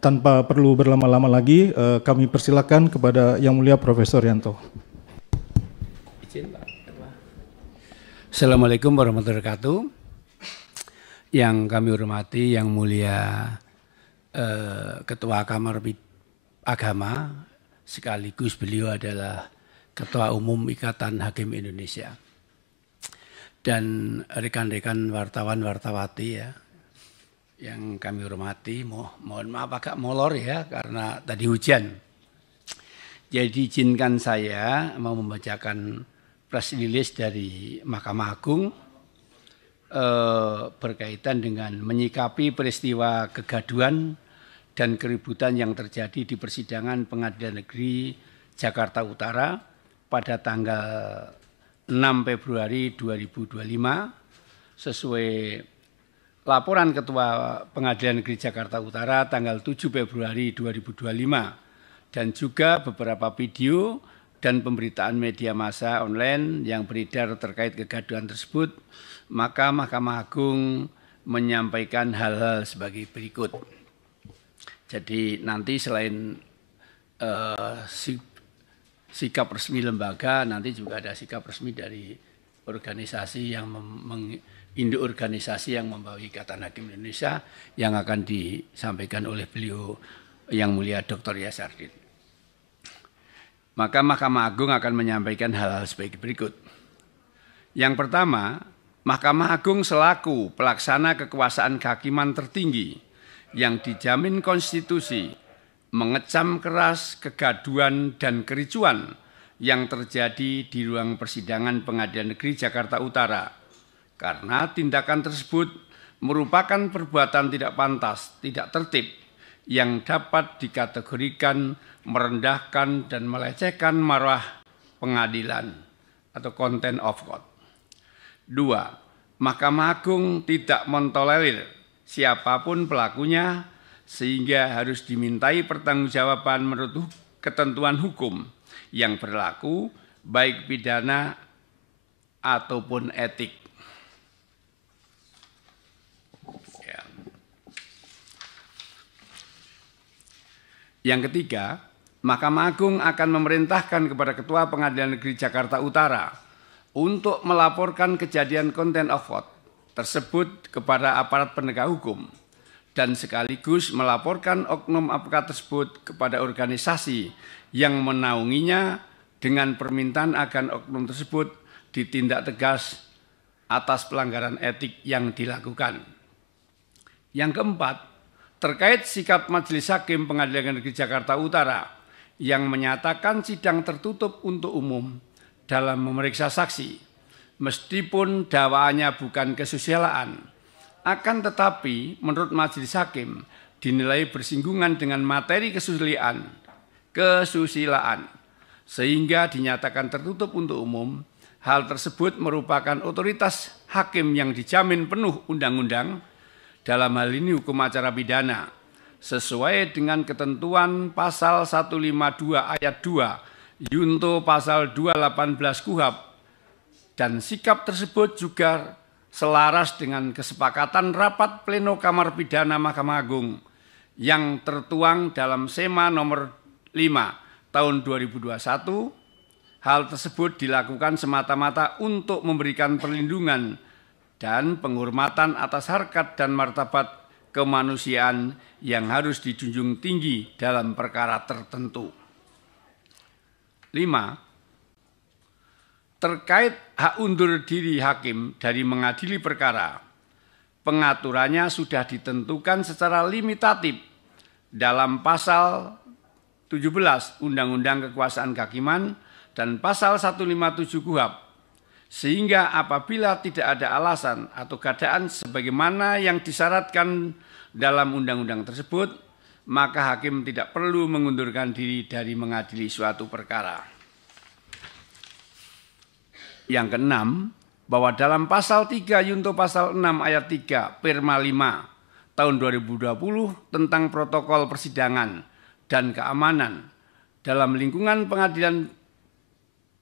tanpa perlu berlama-lama lagi, kami persilakan kepada Yang Mulia Profesor Yanto. Assalamualaikum warahmatullahi wabarakatuh. Yang kami hormati Yang Mulia Ketua Kamar Agama, sekaligus beliau adalah Ketua Umum Ikatan Hakim Indonesia. Dan rekan-rekan wartawan-wartawati ya, yang kami hormati, mohon maaf agak molor ya karena tadi hujan. Jadi izinkan saya mau membacakan press release dari Mahkamah Agung berkaitan dengan menyikapi peristiwa kegaduhan dan keributan yang terjadi di persidangan Pengadilan Negeri Jakarta Utara pada tanggal 6 Februari 2025 sesuai laporan Ketua Pengadilan Negeri Jakarta Utara tanggal 7 Februari 2025 dan juga beberapa video dan pemberitaan media massa online yang beredar terkait kegaduhan tersebut, maka Mahkamah Agung menyampaikan hal-hal sebagai berikut. Jadi nanti selain sikap resmi lembaga, nanti juga ada sikap resmi dari organisasi yang induk organisasi yang membawa Ikatan Hakim Indonesia yang akan disampaikan oleh beliau Yang Mulia Dr. Yasardin. Maka Mahkamah Agung akan menyampaikan hal-hal sebagai berikut. Yang pertama, Mahkamah Agung selaku pelaksana kekuasaan kehakiman tertinggi yang dijamin konstitusi mengecam keras kegaduhan dan kericuan yang terjadi di ruang persidangan Pengadilan Negeri Jakarta Utara karena tindakan tersebut merupakan perbuatan tidak pantas, tidak tertib yang dapat dikategorikan merendahkan dan melecehkan marwah pengadilan atau contempt of court. 2. Mahkamah Agung tidak mentolerir siapapun pelakunya sehingga harus dimintai pertanggungjawaban menurut ketentuan hukum yang berlaku baik pidana ataupun etik. Ya. Yang ketiga, Mahkamah Agung akan memerintahkan kepada Ketua Pengadilan Negeri Jakarta Utara untuk melaporkan kejadian contempt of court tersebut kepada aparat penegak hukum dan sekaligus melaporkan oknum APK tersebut kepada organisasi yang menaunginya dengan permintaan agar oknum tersebut ditindak tegas atas pelanggaran etik yang dilakukan. Yang keempat, terkait sikap Majelis Hakim Pengadilan Negeri Jakarta Utara yang menyatakan sidang tertutup untuk umum dalam memeriksa saksi, meskipun dakwaannya bukan kesusilaan, akan tetapi menurut Majelis Hakim dinilai bersinggungan dengan materi kesusilaan, sehingga dinyatakan tertutup untuk umum. Hal tersebut merupakan otoritas hakim yang dijamin penuh undang-undang, dalam hal ini hukum acara pidana, sesuai dengan ketentuan pasal 152 ayat 2, Yunto pasal 218 KUHP, dan sikap tersebut juga selaras dengan kesepakatan rapat pleno Kamar Pidana Mahkamah Agung yang tertuang dalam SEMA nomor 5 tahun 2021. Hal tersebut dilakukan semata-mata untuk memberikan perlindungan dan penghormatan atas harkat dan martabat kemanusiaan yang harus dijunjung tinggi dalam perkara tertentu. 5. Terkait hak undur diri hakim dari mengadili perkara, pengaturannya sudah ditentukan secara limitatif dalam pasal 17 Undang-Undang Kekuasaan Kehakiman dan pasal 157 KUHP, sehingga apabila tidak ada alasan atau keadaan sebagaimana yang disyaratkan dalam undang-undang tersebut, maka hakim tidak perlu mengundurkan diri dari mengadili suatu perkara. Yang keenam, bahwa dalam pasal 3 Yunto pasal 6 ayat 3 Perma 5 tahun 2020 tentang protokol persidangan dan keamanan dalam lingkungan pengadilan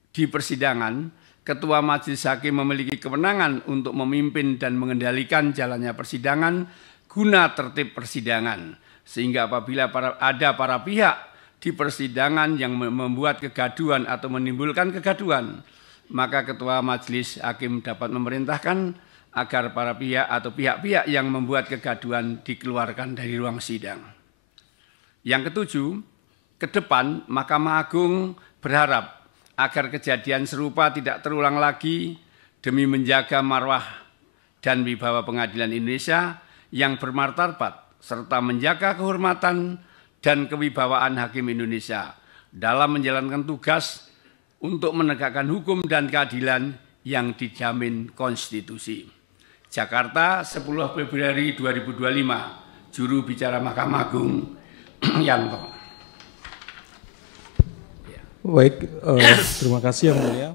di persidangan, Ketua Majelis Hakim memiliki kewenangan untuk memimpin dan mengendalikan jalannya persidangan guna tertib persidangan, sehingga apabila ada para pihak di persidangan yang membuat kegaduhan atau menimbulkan kegaduhan, maka Ketua Majelis Hakim dapat memerintahkan agar para pihak atau pihak-pihak yang membuat kegaduhan dikeluarkan dari ruang sidang. Yang ketujuh, ke depan Mahkamah Agung berharap agar kejadian serupa tidak terulang lagi demi menjaga marwah dan wibawa pengadilan Indonesia yang bermartabat serta menjaga kehormatan dan kewibawaan hakim Indonesia dalam menjalankan tugas untuk menegakkan hukum dan keadilan yang dijamin konstitusi. Jakarta, 10 Februari 2025, Juru Bicara Mahkamah Agung, Yanto. Baik, terima kasih Yang Mulia.